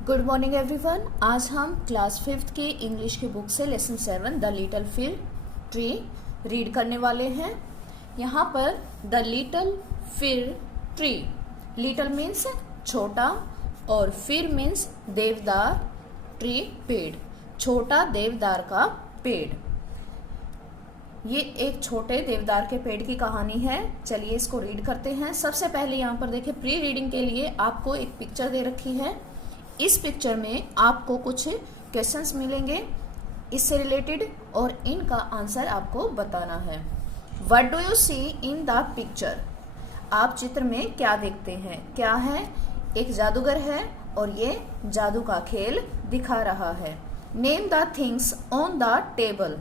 Good morning everyone. आज हम class 5th की इंग्लिश की बुक से लेसन 7 द लिटिल फिर ट्री रीड करने वाले हैं। यहाँ पर द लिटिल फिर ट्री, लिटिल मीन्स छोटा और फिर मीन्स देवदार, ट्री पेड़, छोटा देवदार का पेड़। ये एक छोटे देवदार के पेड़ की कहानी है। चलिए इसको रीड करते हैं। सबसे पहले यहाँ पर देखिए, प्री रीडिंग के लिए आपको एक पिक्चर दे रखी है। इस पिक्चर में आपको कुछ क्वेश्चंस मिलेंगे इससे रिलेटेड और इनका आंसर आपको बताना है। What do you see in the picture? आप चित्र में क्या देखते हैं? क्या है? एक जादूगर है और ये जादू का खेल दिखा रहा है। Name the things on the table.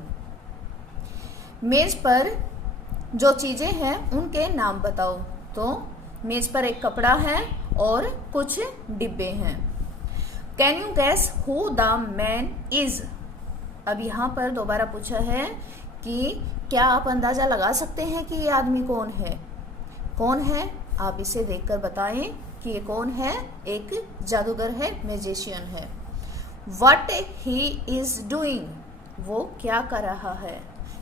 मेज पर जो चीजें हैं उनके नाम बताओ। तो मेज पर एक कपड़ा है और कुछ डिब्बे हैं। Can you gas who the man is? अब यहाँ पर दोबारा पूछा है कि क्या आप अंदाजा लगा सकते हैं कि ये आदमी कौन है? कौन है? आप इसे देखकर बताएं कि ये कौन है। एक जादूगर है, मैजिशियन है। What he is doing? वो क्या कर रहा है?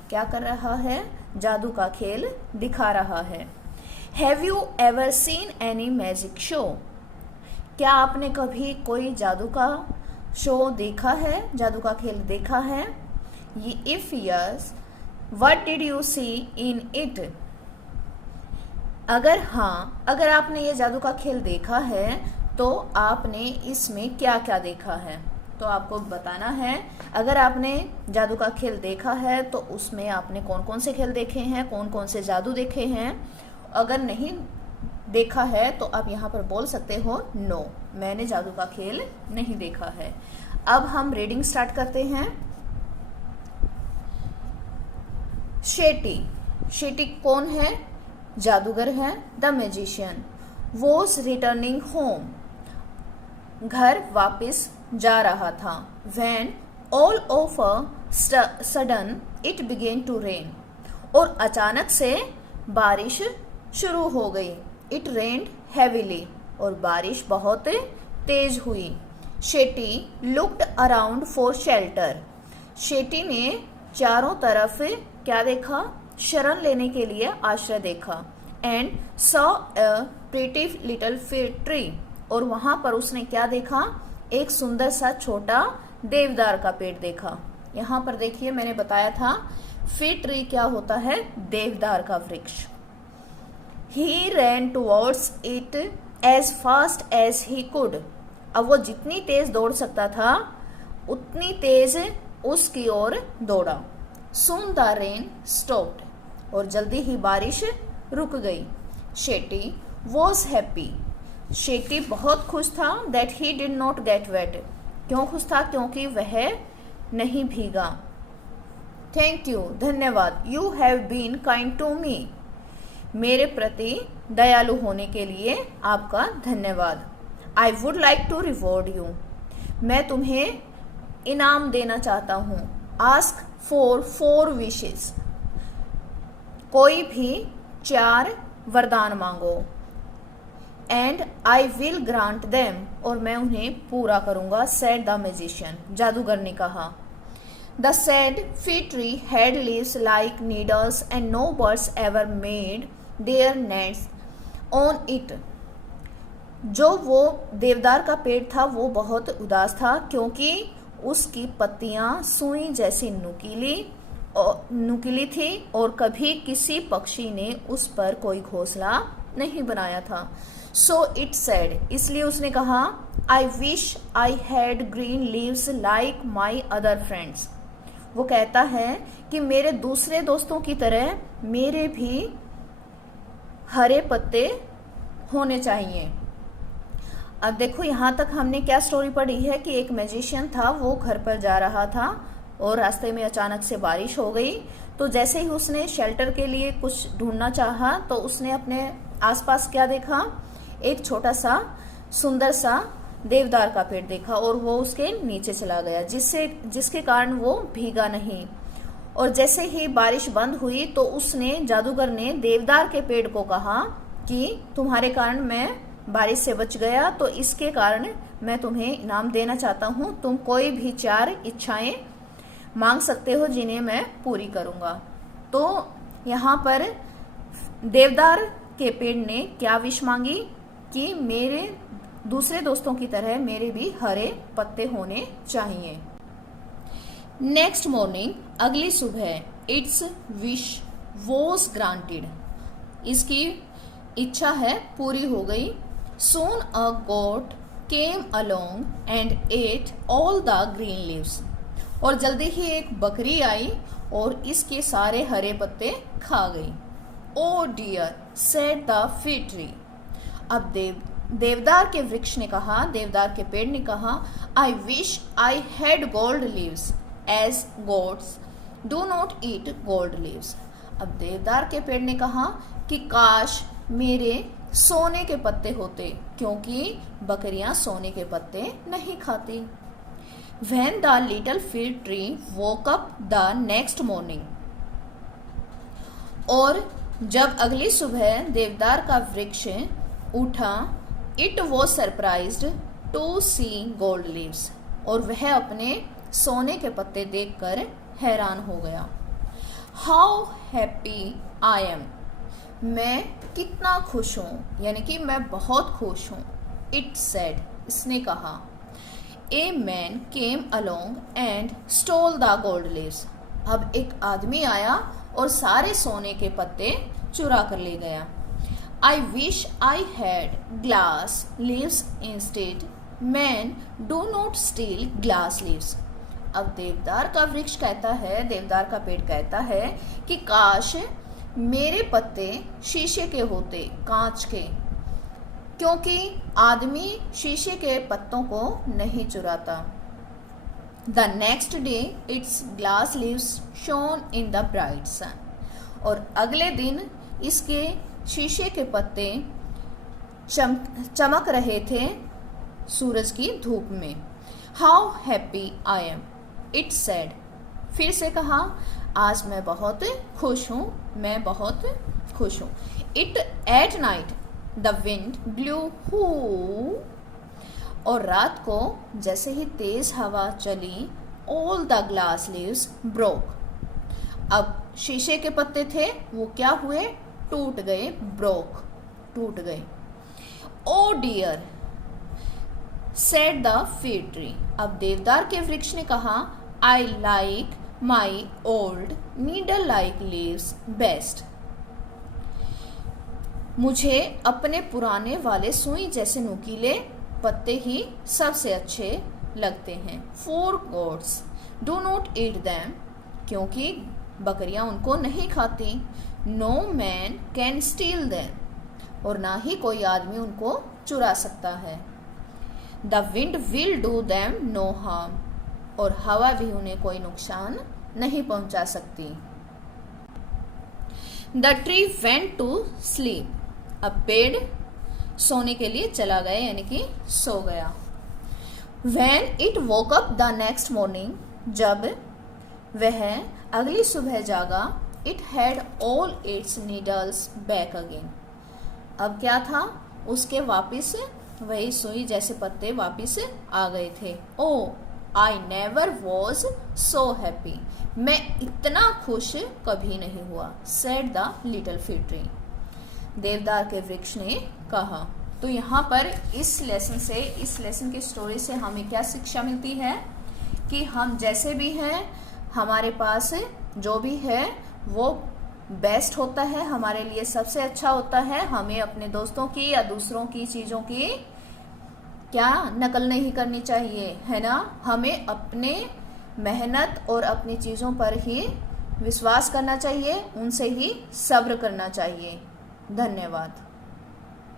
क्या कर रहा है? जादू का खेल दिखा रहा है। Have you ever seen any magic show? क्या आपने कभी कोई जादू का शो देखा है? जादू का खेल देखा है? ये if yes, what did you see in it? अगर हाँ, अगर आपने ये जादू का खेल देखा है तो आपने इसमें क्या क्या देखा है? तो आपको बताना है। अगर आपने जादू का खेल देखा है तो उसमें आपने कौन कौन से खेल देखे हैं, कौन कौन से जादू देखे हैं। अगर नहीं देखा है तो आप यहाँ पर बोल सकते हो नो, मैंने जादू का खेल नहीं देखा है। अब हम रीडिंग स्टार्ट करते हैं। शेटी, शेटी कौन है? जादूगर है। The magician was returning home, घर वापस जा रहा था। When all of a sudden it began to rain, और अचानक से बारिश शुरू हो गई। It rained heavily, और बारिश बहुत तेज हुई। Shetty looked around for shelter, Shetty ने चारों तरफ क्या देखा? शरण लेने के लिए आश्रय देखा। And saw a pretty little fir tree, और वहां पर उसने क्या देखा? एक सुंदर सा छोटा देवदार का पेड़ देखा। यहाँ पर देखिए, मैंने बताया था फिर ट्री क्या होता है? देवदार का वृक्ष। He ran towards it as fast as he could, अब वो जितनी तेज दौड़ सकता था उतनी तेज उसकी ओर दौड़ा। Soon the rain stopped, और जल्दी ही बारिश रुक गई। शेटी was happy, शेटी बहुत खुश था। That he did not get wet, क्यों खुश था? क्योंकि वह नहीं भीगा। Thank you, धन्यवाद। You have been kind to me, मेरे प्रति दयालु होने के लिए आपका धन्यवाद। I would like to reward you, मैं तुम्हें इनाम देना चाहता हूँ। Ask for 4 wishes, कोई भी 4 वरदान मांगो। And I will grant them, और मैं उन्हें पूरा करूंगा। said the magician, जादूगर ने कहा। The said fig tree had leaves like needles and no birds ever made their nests on it, जो वो देवदार का पेड़ था वो बहुत उदास था क्योंकि उसकी पत्तियां सुई जैसी नुकीली थी और कभी किसी पक्षी ने उस पर कोई घोंसला नहीं बनाया था। सो इट सेड, इसलिए उसने कहा, I wish I had green leaves like my other friends, वो कहता है कि मेरे दूसरे दोस्तों की तरह मेरे भी हरे पत्ते होने चाहिए। अब देखो, यहाँ तक हमने क्या स्टोरी पढ़ी है कि एक मैजिशियन था, वो घर पर जा रहा था और रास्ते में अचानक से बारिश हो गई। तो जैसे ही उसने शेल्टर के लिए कुछ ढूंढना चाहा तो उसने अपने आसपास क्या देखा? एक छोटा सा सुंदर सा देवदार का पेड़ देखा और वो उसके नीचे चला गया, जिसके कारण वो भीगा नहीं। और जैसे ही बारिश बंद हुई तो उसने, जादूगर ने देवदार के पेड़ को कहा कि तुम्हारे कारण मैं बारिश से बच गया, तो इसके कारण मैं तुम्हें इनाम देना चाहता हूँ। तुम कोई भी 4 इच्छाएं मांग सकते हो जिन्हें मैं पूरी करूँगा। तो यहाँ पर देवदार के पेड़ ने क्या विश मांगी कि मेरे दूसरे दोस्तों की तरह मेरे भी हरे पत्ते होने चाहिए। नेक्स्ट मॉर्निंग, अगली सुबह, इट्स विश वॉज ग्रांटेड, इसकी इच्छा है पूरी हो गई। Soon a goat came along and ate all the green leaves, और जल्दी ही एक बकरी आई और इसके सारे हरे पत्ते खा गई। Oh dear, said the fig tree, अब देवदार के वृक्ष ने कहा, देवदार के पेड़ ने कहा, I wish I had gold leaves as goats do not eat gold leaves, अब देवदार के पेड़ ने कहा कि काश मेरे सोने के पत्ते होते, क्योंकि बकरियां सोने के पत्ते नहीं खाती। When the little fig tree woke up the next morning, और जब अगली सुबह देवदार का वृक्ष उठा, it was surprised to see gold leaves, और वह अपने सोने के पत्ते देखकर हैरान हो गया। How happy I am, मैं कितना खुश हूँ, यानी कि मैं बहुत खुश हूँ। It said, इसने कहा। A man came along and stole the gold leaves, अब एक आदमी आया और सारे सोने के पत्ते चुरा कर ले गया। I wish I had glass leaves instead, man do not steal glass leaves, अब देवदार का वृक्ष कहता है, देवदार का पेड़ कहता है कि काश मेरे पत्ते शीशे के होते, कांच के, क्योंकि आदमी शीशे के पत्तों को नहीं चुराता। The next day its glass leaves shone in the bright sun, और अगले दिन इसके शीशे के पत्ते चमक रहे थे सूरज की धूप में। How happy I am, it said, फिर से कहा, आज मैं बहुत खुश हूँ, मैं बहुत खुश हूँ। It at night the wind blew hoo, और रात को जैसे ही तेज हवा चली, all the glass leaves broke, अब शीशे के पत्ते थे वो क्या हुए, टूट गए, broke, टूट गए। Oh dear, said the fig tree, अब देवदार के वृक्ष ने कहा, I like my old needle-like leaves best, मुझे अपने पुराने वाले सुई जैसे नुकीले पत्ते ही सबसे अच्छे लगते हैं। For goats do not eat them, क्योंकि बकरियां उनको नहीं खाती। No man can steal them, और ना ही कोई आदमी उनको चुरा सकता है। The wind will do them no harm, और हवा भी उन्हें कोई नुकसान नहीं पहुंचा सकती। The tree went to sleep, अब पेड़ सोने के लिए चला गया, यानी कि सो गया। When it woke up the next morning, जब वह अगली सुबह जागा, it had all its needles back again, अब क्या था, उसके वापिस वही सुई जैसे पत्ते वापिस आ गए थे। Oh, I never was so happy, मैं इतना खुश कभी नहीं हुआ। Said the little fig tree, देवदार के वृक्ष ने कहा। तो यहाँ पर इस लेसन की स्टोरी से हमें क्या शिक्षा मिलती है कि हम जैसे भी हैं, हमारे पास जो भी है वो बेस्ट होता है, हमारे लिए सबसे अच्छा होता है। हमें अपने दोस्तों की या दूसरों की चीज़ों की क्या नकल नहीं करनी चाहिए, है ना। हमें अपने मेहनत और अपनी चीज़ों पर ही विश्वास करना चाहिए, उनसे ही सब्र करना चाहिए। धन्यवाद।